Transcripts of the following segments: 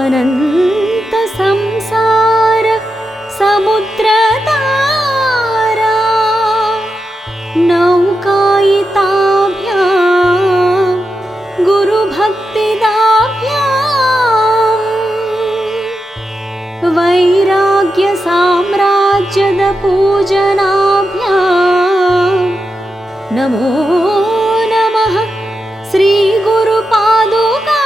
अनंत संसार समुद्रतारा नौकायिताभ्यां गुरुभक्तिदाभ्यां वैराग्य साम्राज्यद पूजनाभ्यां नमो नमः श्री गुरुपादुकाभ्यां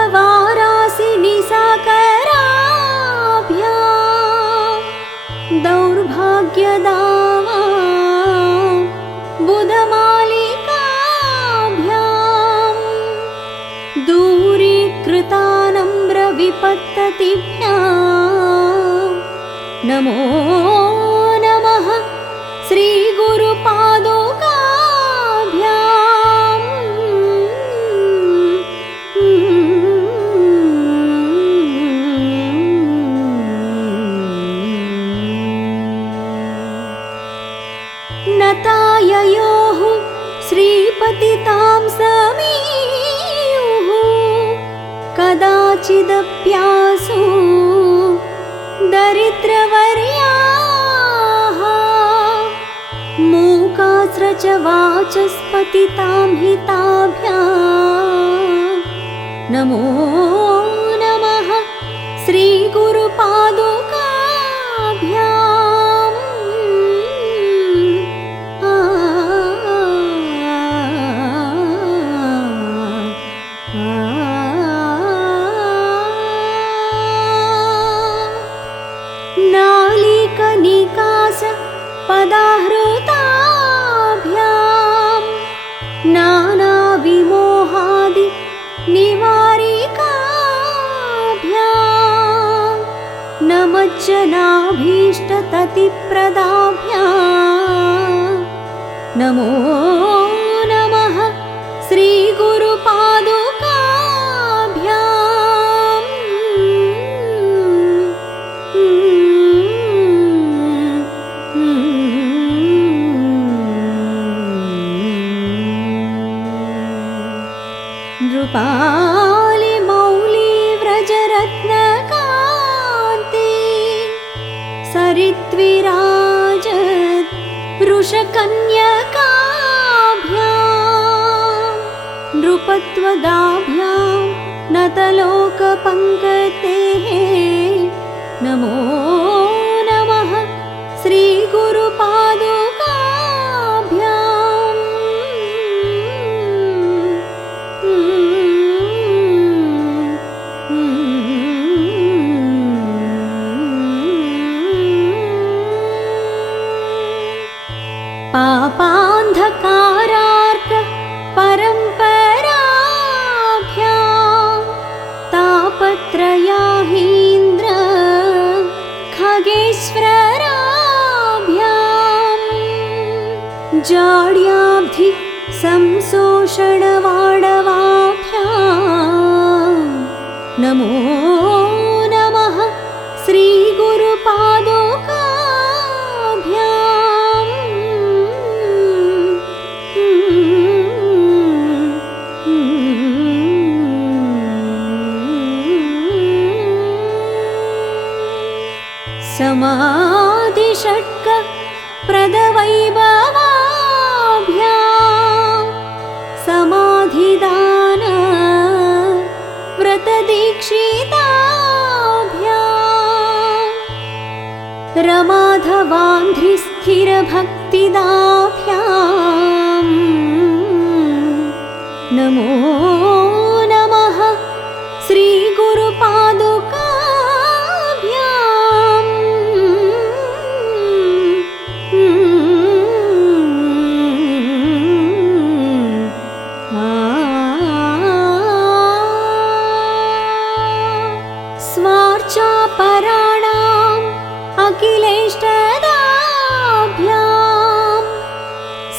कवित्ववारासिनि साकराभ्यां दौर्भाग्यदावा बुधमालिकाभ्यां दूरीकृतानम्रविपत्ततिभ्यां नमो नमः श्रीगुरुपादुकाभ्यां नताययोः श्रीपतितां समीयुः कदाचिदप्यासु दरिद्रवर्याः मूकास्रच वाचस्पतितां हिताभ्यां नमो नमः श्रीगुरुपादुकाभ्यां नालिकनिकास पदाहृताभ्यां नानाविमोहादि निवारिकाभ्यां नमज्जनाभीष्टततिप्रदाभ्यां नमो नमः श्रीगुरुपादुकाभ्यां नृपालिमौलिव्रजरत्नकान्ति सरिद्विराजत् वृषकन्यकाभ्यां नृपत्वदाभ्यां नतलोकपङ्कतेः नमो नमः श्रीगुरुपादुकाभ्यां पापान्धकारार्क परम्पराभ्यां तापत्रयाहीन्द्र खगेश्वराभ्यां जाड्याब्धि संशोषणवाडवाभ्यां नमो नमः श्रीगुरुपादुकाभ्यां समाधिषट्क प्रदवैभवाभ्यां समाधिदान व्रतदीक्षिताभ्यां रमाधवान्ध्रिस्थिरभक्तिदाभ्यां नमो नमः श्रीगुरुपादुकाभ्यां स्वार्चापराणाम् अखिलेष्टदाभ्यां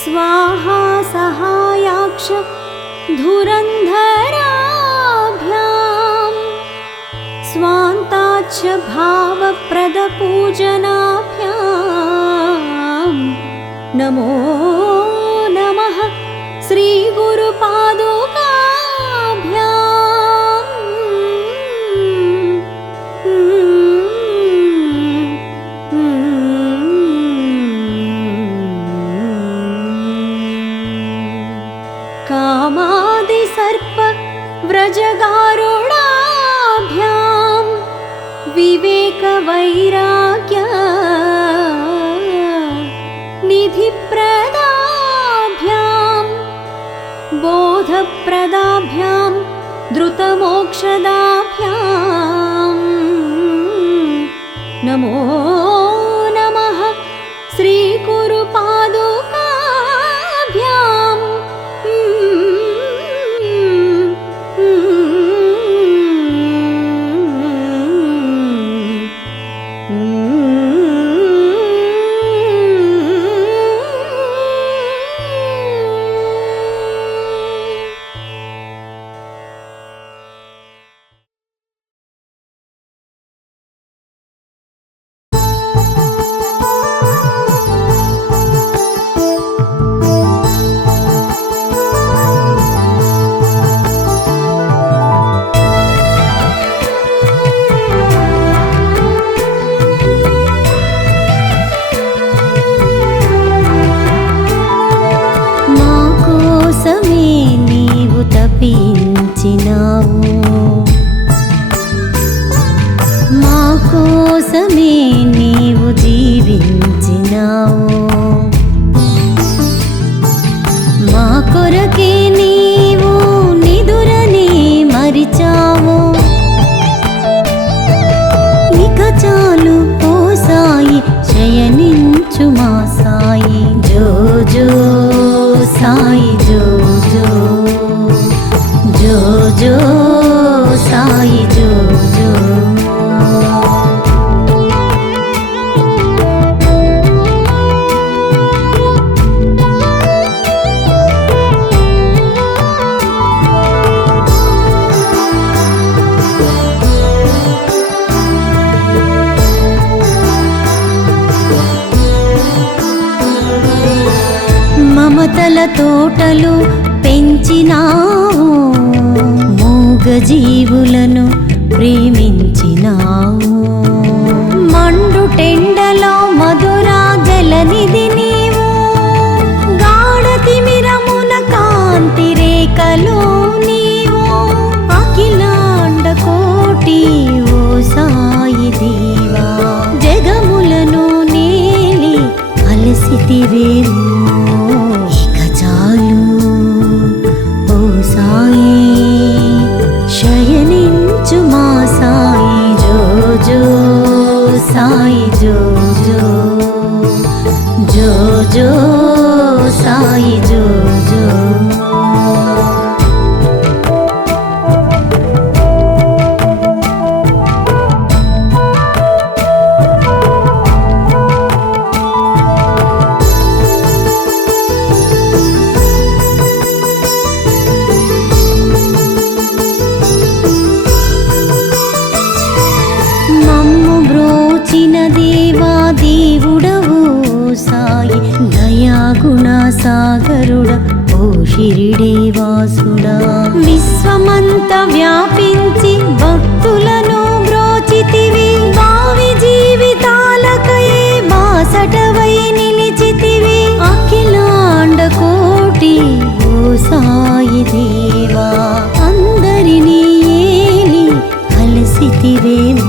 स्वाहा सहायाक्ष धुरन्धराभ्यां भावप्रदपूजनाभ्यां नमो नमः श्रीगुरुपादुकाभ्याम् कामादिसर्प व्रजगारुणाभ्यां विवेकवैराग्य निधिप्रदाभ्यां बोधप्रदाभ्यां द्रुतमोक्षदाभ्यां नमो नमः श्रीगुरुपादुकाभ्याम् మా కోసమే నీవు జీవించినావు మా కొరకే నీవు నిదురని మరిచావు ఇక చాలు ఓ సాయి శయనించు మా సాయి జో జో సాయి జో జో జో జో సాయి జో జో మమతల తోటలు పెంచినావు మూగజీవులను ప్రేమించినావు మండు టెండలో మధురా జలనిధి నీవు గాఢ తిమిరమున కాంతి రేఖలో నీవు అఖిలాండ కోటి ఓ సాయి దేవా జగములను నేలి అలసితివేమో సాయి జో జో జో జో సాయి జో జో దేవా దేవుడవు సాయి దయాగుణ సాగరుడ ఓ షిరిడి వాసుడా విశ్వమంత వ్యాపించి భక్తులను బ్రోచితివి భావి జీవితాలకయే బాసటవై నిలిచితివి అఖిలాండ కోటి ఓ సాయి దేవా అందరినీ ఏలి అలసితివేమో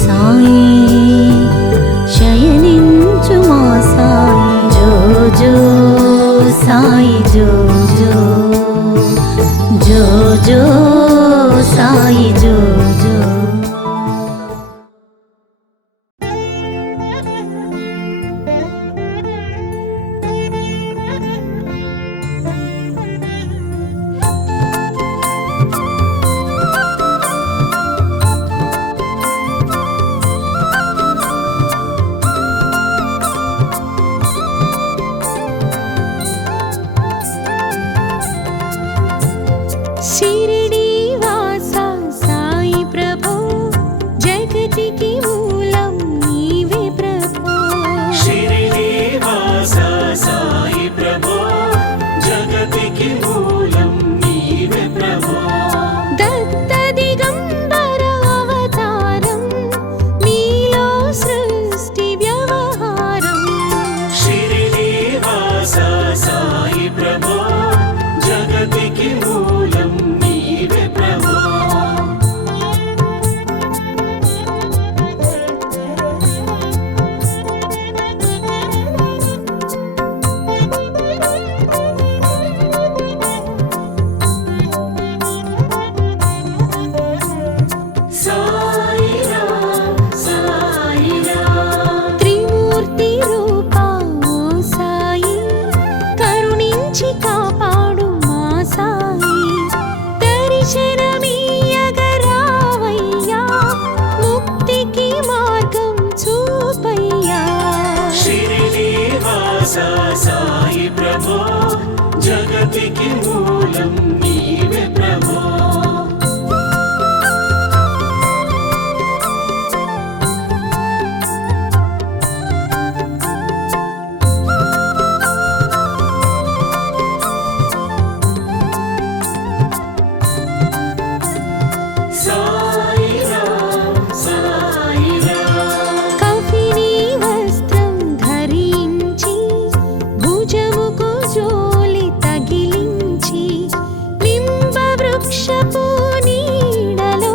సాయి శయనించు మా సాయి జో జో సాయి జో జో జగతికి మూలం నీవే ప్రభో. కఫినీ వస్త్రం ధరించి భుజముకు జోలి తగిలించి నింబ వృక్షపు నీడలో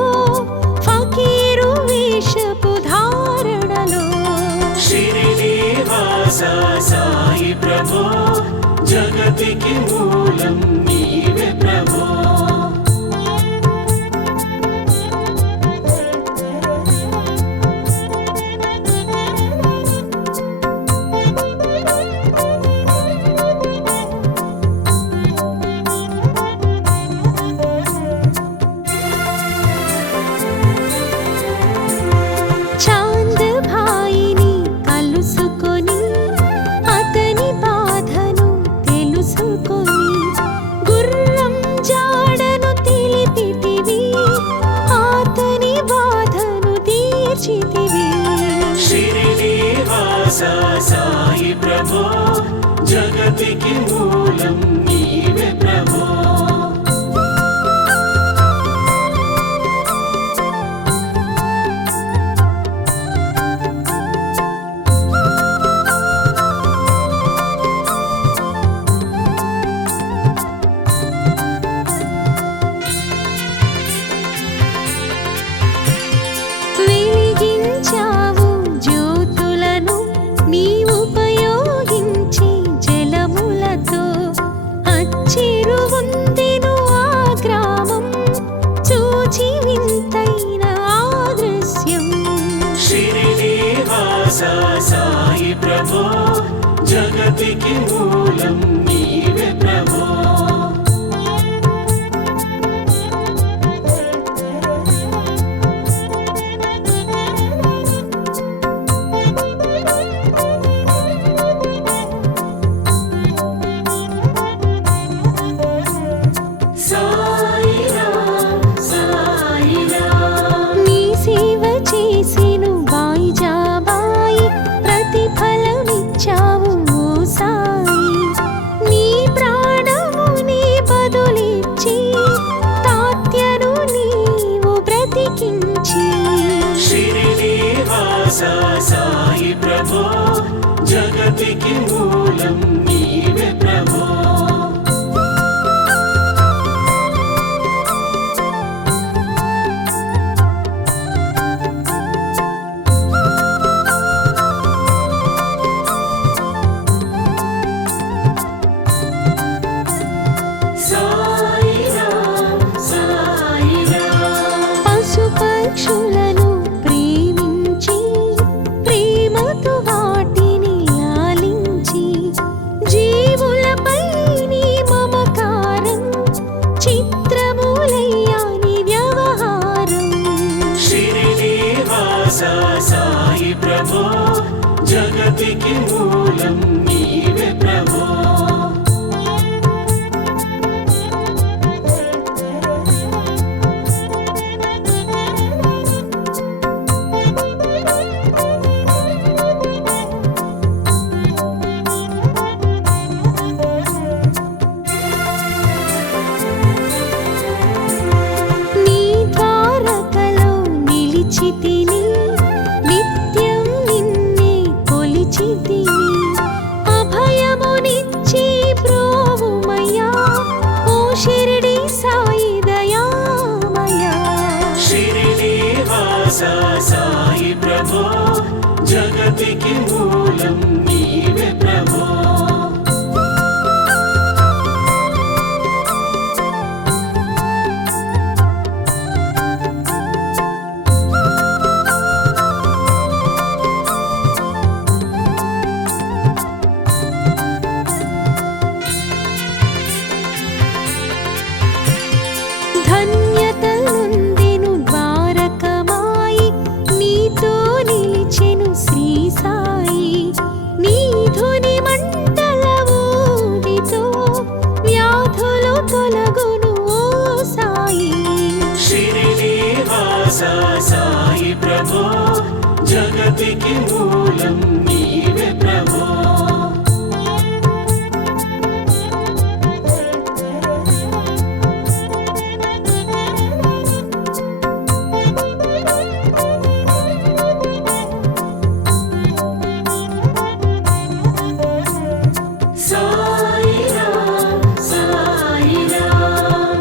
ఫకీరు వేషపు ధారణలో షిరిడి వాస సాయి ప్రభో జగతికి మూలం నీవే ప్రభో. చాంద్ భాయిని కలుసుకొని అతని బాధను తెలుసుకొని గుర్రం జాడను తెలిపితివి అతని బాధను తీర్చితివి. షిరిడి వాస సాయి ప్రభో జగతికి మూలం నీవే ప్రభో. వెలిగించావు జ్యోతులను నీ ఉపయోగించి జలములతో అచ్చిరువుందెను ఆ గ్రామం చూచి వింతైన ఆ దృశ్యం. షిరిడి వాస సాయి ప్రభో జగతికి మూలం నీవే ప్రభో. నీ సేవ చేసెను బాయి జాబాయి ప్రతిఫలమిచ్చావు ఓ సాయి. తొలగును ఓ సాయి. షిరిడి వాస సాయి ప్రభో జగతికి మూలం నీవే ప్రభో.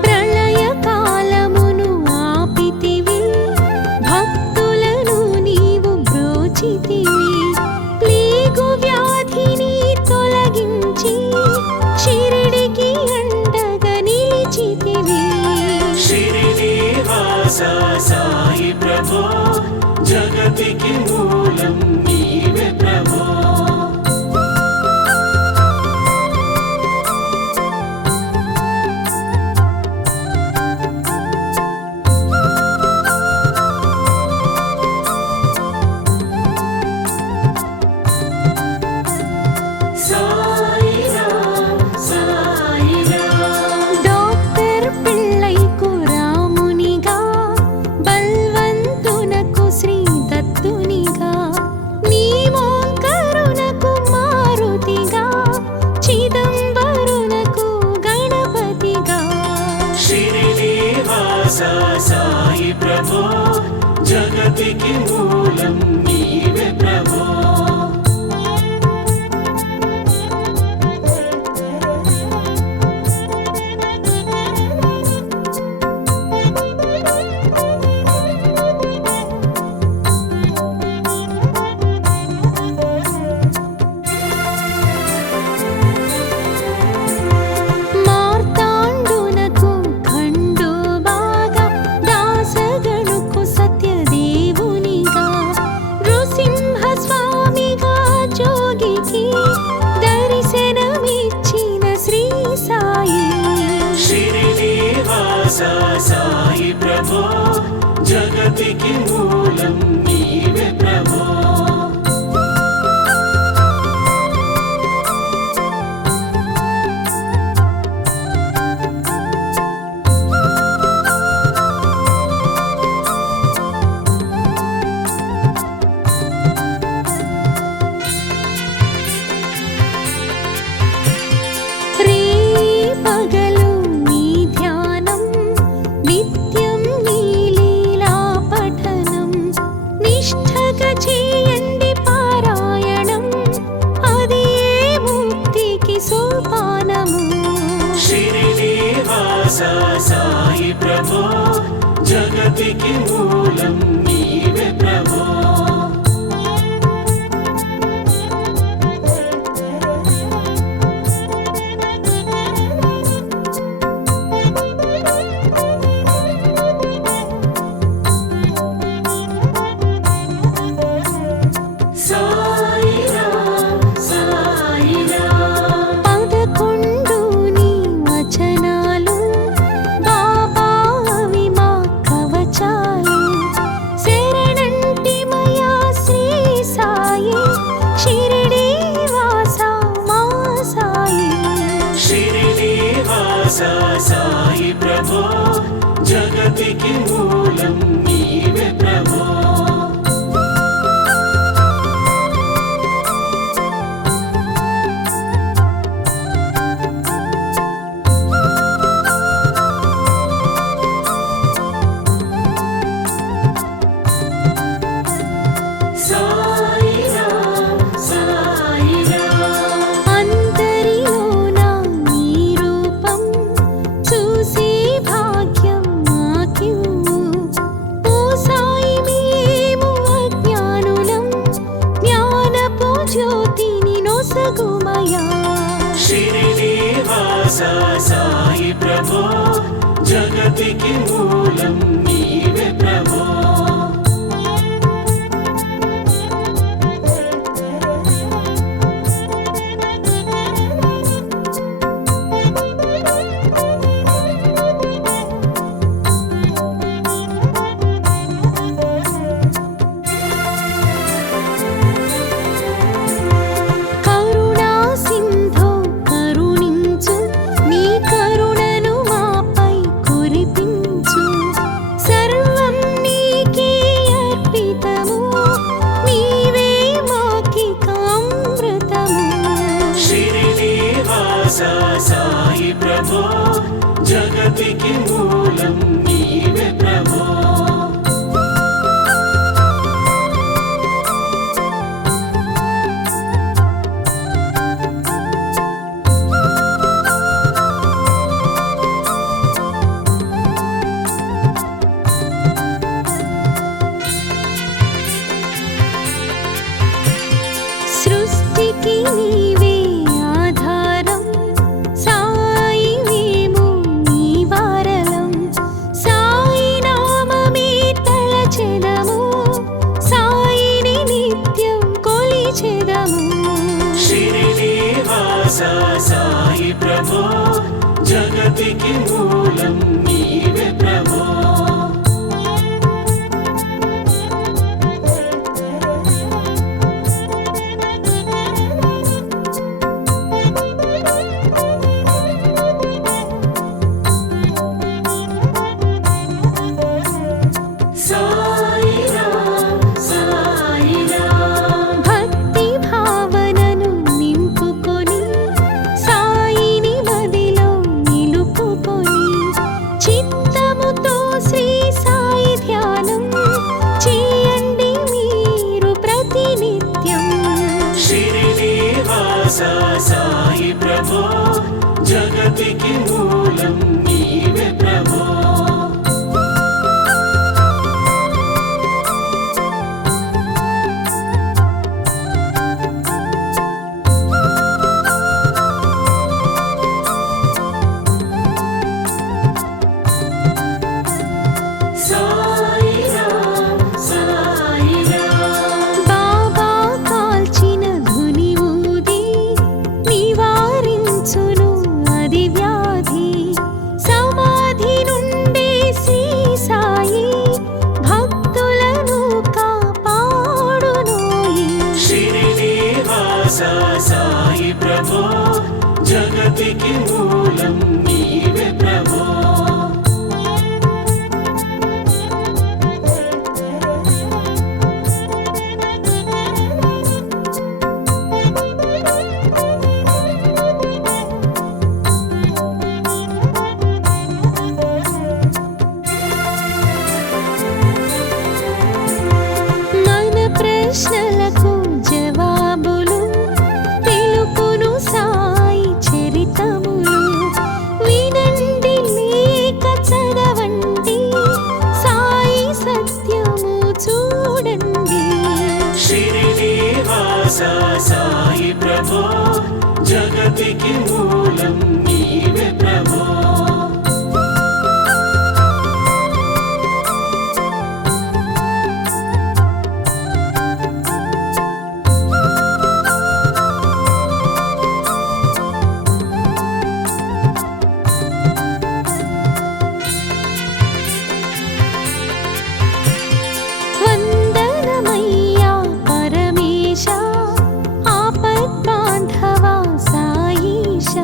ప్రళయ కాలమును ఆపితివి, భక్తులను నీవు బ్రోచితివి. ప్లేగు వ్యాధిని తొలగించి షిరిడికి అండగా నిలిచితివి. షిరిడి వాస సాయి ప్రభో జగతికి మూలం నీవే ప్రభో. డాక్టర్ పిళ్ళైకు రామునిగా, బల్వంతునకు శ్రీ దత్తునిగా, నీ మోంకరునకు మారుతిగా, చిదంబరునకు గణపతిగా. షిరిడి వాస సాయి ప్రభో జగతికి మూలం నీవే ప్రభో. మార్తాండునకు ఖండోబాగా, దాసగణుకు సత్యదేవునిగా, నృసింహస్వామిగా జోగికి దర్శనమిచ్చిన శ్రీ సాయి. షిరిడి వాస సాయి ప్రభో జగతికి మూలం నీవే ప్రభో. రే పగలు నీ ధ్యానం, నిత్యం నీ లీలా పఠనం, నిష్ఠగా చేయండి పారాయణం, అదే ముక్తికి సోపానము. షిరిడి వాస సాయి ప్రభో జగతికి మూలం నీవే ప్రభో. పదకొండు నీ వచనాలు బాబా, అవి మా కవచాలు. శరణంటిమయా శ్రీ సాయి, షిరిడి వాస మా సాయి. షిరిడి వాస సాయి ప్రభో జగతికి మూలం నీవే ప్రభో. అంతరిలోన నీ రూపం చూసే భాగ్యం మాకివ్వు. ఓ సాయి మేము అజ్ఞానులం, జ్ఞానపు జ్యోతిని నొసగుమయా. షిరిడి వాస సాయి ప్రభో జగతికి మూలం నీవే ప్రభో. కరుణా సింధో కరుణించు, నీ కరుణను జగతికి మూలం నీవే ప్రభో. సృష్టికి నీవే ఆధారం, సాయి మేము నీ వారలం. సాయి నామమే తలచెదము, సాయిని నిత్యం కొలిచెదము. షిరిడి వాస సాయి ప్రభో, జగతికి మూలం నీవే ప్రభో. భక్తి భావనను నింపుకొని, సాయిని మదిలో నిలుపుకొని, చిత్తముతో శ్రీ సాయి ధ్యానం చేయండి మీరు ప్రతినిత్యం. షిరిడి వాస సాయి ప్రభో, జగతికి మూలం నీవే ప్రభో. బాబా కాల్చిన ధుని ఊది నివారించును అది వ్యాధి. సమాధి నుండే శ్రీ సాయి భక్తులను కాపాడునోయి. షిరిడి వాస సాయి ప్రభో, జగతికి మూలం నీవే ప్రభో. మన ప్రశ్నలకు జవాబులు తెలుపును సాయి చరితములు. వినండి లేక చదవండి, సాయి సత్యము చూడండి. షిరిడి వాస సాయి ప్రభో, జగతికి మూలం నీవే ప్రభో. వందనమయ్యా పరమేశ, ఆపద్బాంధవా సాయీశ.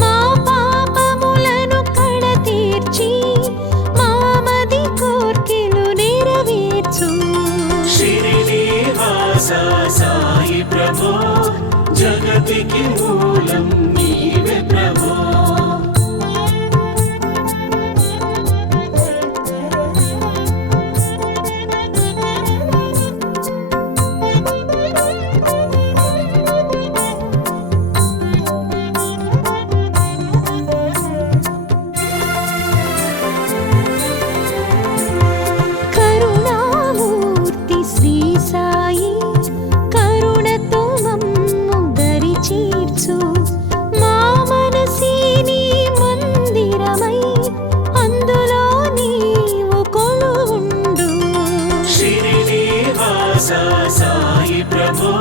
మా పాపములను కడతీర్చి, మామది కోర్కెలు నెరవేర్చు. షిరిడి వాస సాయి ప్రభో, జగతికి మూలం నీవే ప్రభో. కరుణామూర్తి శ్రీ సాయి కరుణతో మమ్ము దరి చేర్చు. మా మనసే నీ మందిరమై, అందులో నీవు కొలువుండు. షిరిడి వాస సాయి ప్రభో,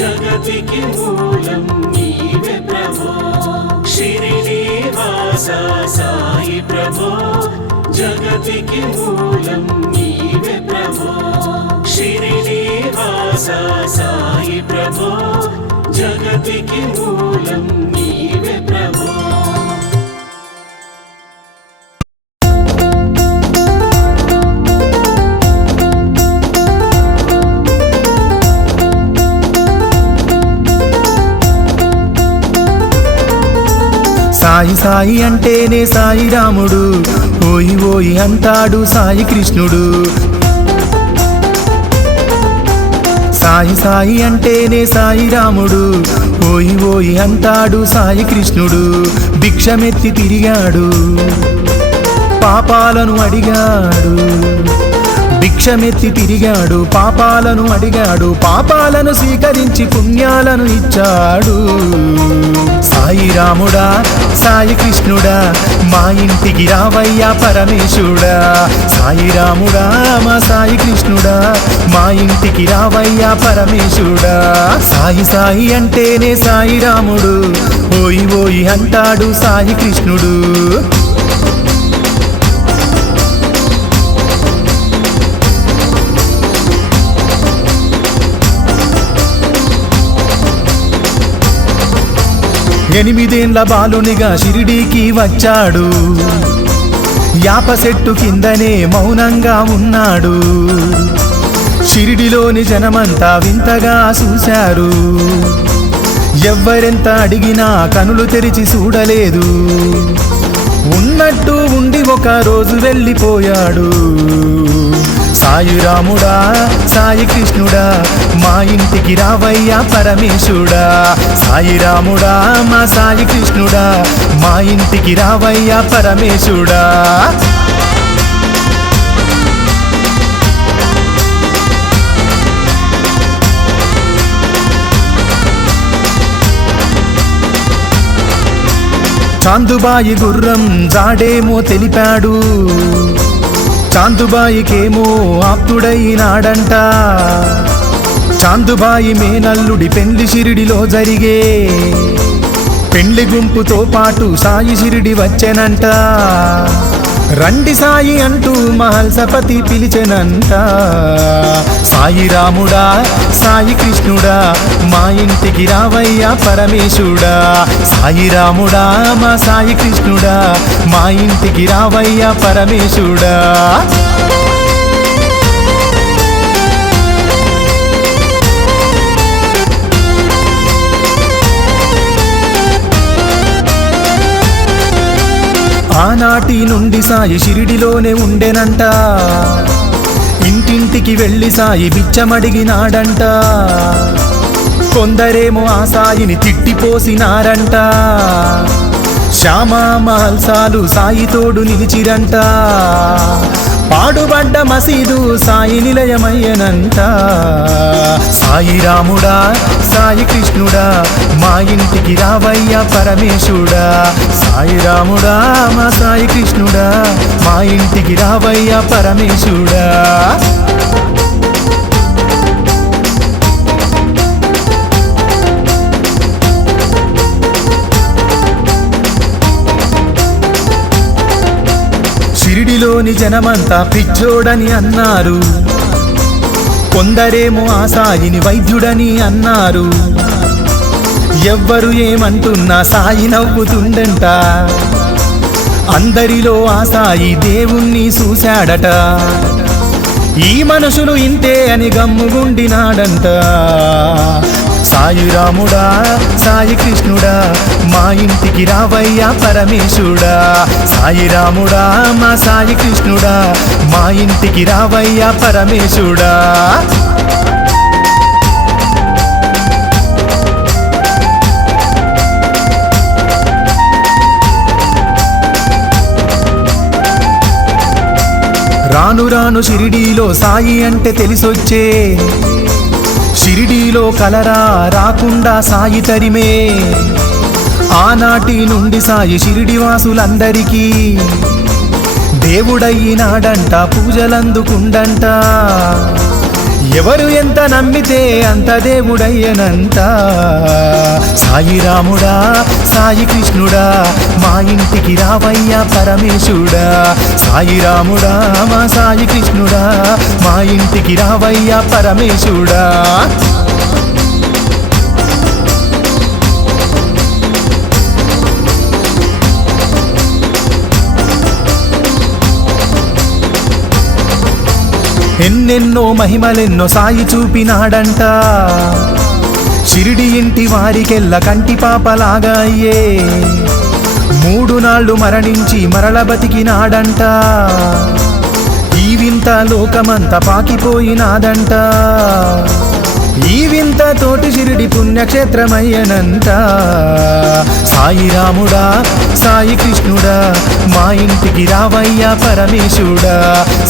జగతికి మూలం నీవే ప్రభో. షిరిడి వాస సాయి ప్రభో, జగతికి మూలం నీవే ప్రభో. షిరిడి వాస సాయి ప్రభో, జగతికి మూలం నీవే ప్రభో. సాయి సాయి అంటేనే సాయి రాముడు, ఓయి ఓయి అంటాడు సాయి కృష్ణుడు. సాయి సాయి అంటేనే సాయి రాముడు, ఓయి ఓయి అంటాడు సాయి కృష్ణుడు. భిక్షమెత్తి తిరిగాడు, పాపాలను అడిగాడు. భిక్షమెత్తి తిరిగాడు, పాపాలను అడిగాడు. పాపాలను స్వీకరించి పుణ్యాలను ఇచ్చాడు. సాయి రాముడా సాయి కృష్ణుడా, మా ఇంటికి రావయ్యా పరమేశుడా. సాయి రాముడా మా సాయి కృష్ణుడా, మా ఇంటికి రావయ్యా పరమేశుడా. సాయి సాయి అంటేనే సాయి రాముడు, ఓయి ఓయి అంటాడు సాయి కృష్ణుడు. ఎనిమిదేండ్ల బాలునిగా షిరిడీకి వచ్చాడు. యాప చెట్టు కిందనే మౌనంగా ఉన్నాడు. షిరిడిలోని జనమంతా వింతగా చూశారు. ఎవ్వరెంత అడిగినా కనులు తెరిచి చూడలేదు. ఉన్నట్టు ఉండి ఒక రోజు వెళ్ళిపోయాడు. సాయి రాముడా సాయి కృష్ణుడా, మా ఇంటికి రావయ్యా పరమేశుడా. సాయి రాముడా మా సాయి కృష్ణుడా, మా ఇంటికి రావయ్యా పరమేశుడా. చాందుబాయి గుర్రం జాడేమో తెలిపాడు. చాందుబాయికేమో ఆప్తుడైనాడంట. చాందుబాయి మేనల్లుడి పెండ్లి షిరిడిలో జరిగే. పెండ్లి గుంపుతో పాటు సాయి షిరిడి వచ్చెనంట. రండి సాయి అంటూ మహల్సపతి పిలిచెనంట. సాయి రాముడా సాయి కృష్ణుడా, మా ఇంటికి రావయ్యా పరమేశుడా. సాయి రాముడా మా సాయి కృష్ణుడా, మా ఇంటికి రావయ్యా పరమేశుడా. ఆనాటి నుండి సాయి షిరిడిలోనే ఉండెనంట. ఇంటింటికి వెళ్ళి సాయి బిచ్చమడిగినాడంట. కొందరేమో ఆ సాయిని తిట్టిపోసినారంట. శ్యామా మహల్సాలు సాయి తోడు నిలిచిరంట. పాడుబడ్డ మసీదు సాయి నిలయమయ్యనంట. సాయి రాముడా సాయి కృష్ణుడా, మా ఇంటికి రావయ్యా పరమేశుడా. సాయి రాముడా మా సాయి కృష్ణుడా, మా ఇంటికి రావయ్యా పరమేశుడా. షిరిడిలోని జనమంతా పిచ్చోడని అన్నారు. కొందరేమో ఆ సాయిని వైద్యుడని అన్నారు. ఎవ్వరు ఏమంటున్నా సాయి నవ్వుతుండంట. అందరిలో ఆ సాయి దేవుణ్ణి చూశాడట. ఈ మనుషులు ఇంతే అని గమ్ముగుండినాడంట. సాయి రాముడా సాయి కృష్ణుడా, మా ఇంటికి రావయ్యా పరమేశుడా. సాయి రాముడా మా సాయి కృష్ణుడా, మా ఇంటికి రావయ్యా పరమేశుడా. రాను రాను షిరిడీలో సాయి అంటే తెలిసొచ్చే. షిరిడీలో కలరా రాకుండా సాయి తరిమే. ఆనాటి నుండి సాయి షిరిడి వాసులందరికీ దేవుడయ్యినాడంట, పూజలందుకుండంట. ఎవరు ఎంత నమ్మితే అంత దేవుడయ్యనంట. సాయి రాముడా సాయి కృష్ణుడా, మా ఇంటికి రావయ్యా పరమేశుడా. సాయి రాముడా మా సాయి కృష్ణుడా, మా ఇంటికి రావయ్యా పరమేశుడా. ఎన్నెన్నో మహిమలెన్నో సాయి చూపినాడంట. షిరిడి ఇంటి వారికెల్ల కంటి పాపలాగా అయ్యే. 3 నాళ్ళు మరణించి మరల బతికినాడంట ఈ వింత లోకమంతా పాకిపోయినాదంట ఈ వింత తోటి షిరిడి పుణ్యక్షేత్రమయ్యనంట సాయి రాముడా సాయి కృష్ణుడా మా ఇంటికి రావయ్యా పరమేశుడా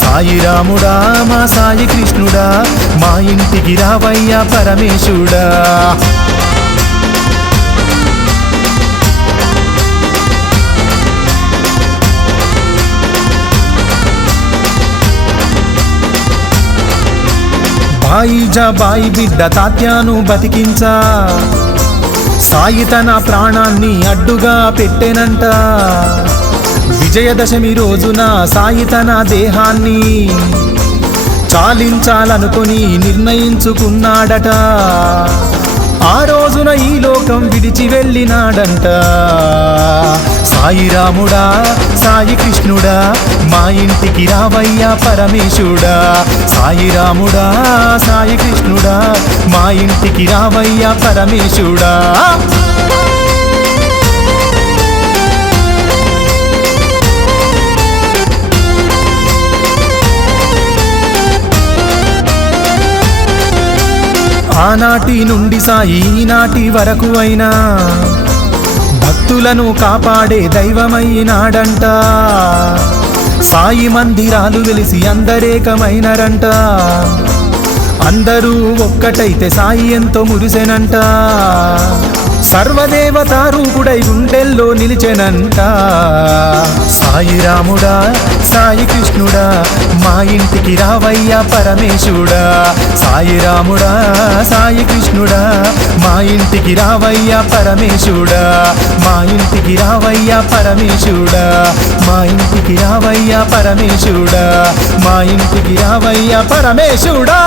సాయి రాముడా మా సాయి కృష్ణుడా మా ఇంటికి రావయ్యా పరమేశుడా బాయి బిడ్డ తాత్యాను బతికించా సాయి తన ప్రాణాన్ని అడ్డుగా పెట్టెనంట విజయదశమి రోజున సాయి తన దేహాన్ని చాలించాలనుకొని నిర్ణయించుకున్నాడట ఆ రోజున ఈ లోకం విడిచి వెళ్ళినాడంట సాయి రాముడా సాయి కృష్ణుడా మా ఇంటికి రావయ్యా పరమేశుడా సాయి రాముడా సాయి కృష్ణుడా మా ఇంటికి రావయ్యా పరమేశుడా ఆనాటి నుండి సాయి ఈనాటి వరకు అయినా భక్తులను కాపాడే దైవమైనాడంట సాయి మందిరాలు వెలిసి అందరేకమైనరంట అందరూ ఒక్కటైతే సాయి ఎంతో మురిసెనంట సర్వదేవతా రూపుడై గుండెల్లో నిలిచెనంట సాయి రాముడా సాయి కృష్ణుడా మా ఇంటికి రావయ్యా పరమేశుడా సాయి రాముడా సాయి కృష్ణుడా మా ఇంటికి రావయ్యా పరమేశుడా మా ఇంటికి రావయ్యా పరమేశుడా మా ఇంటికి రావయ్యా పరమేశుడా మా ఇంటికి రావయ్యా పరమేశుడా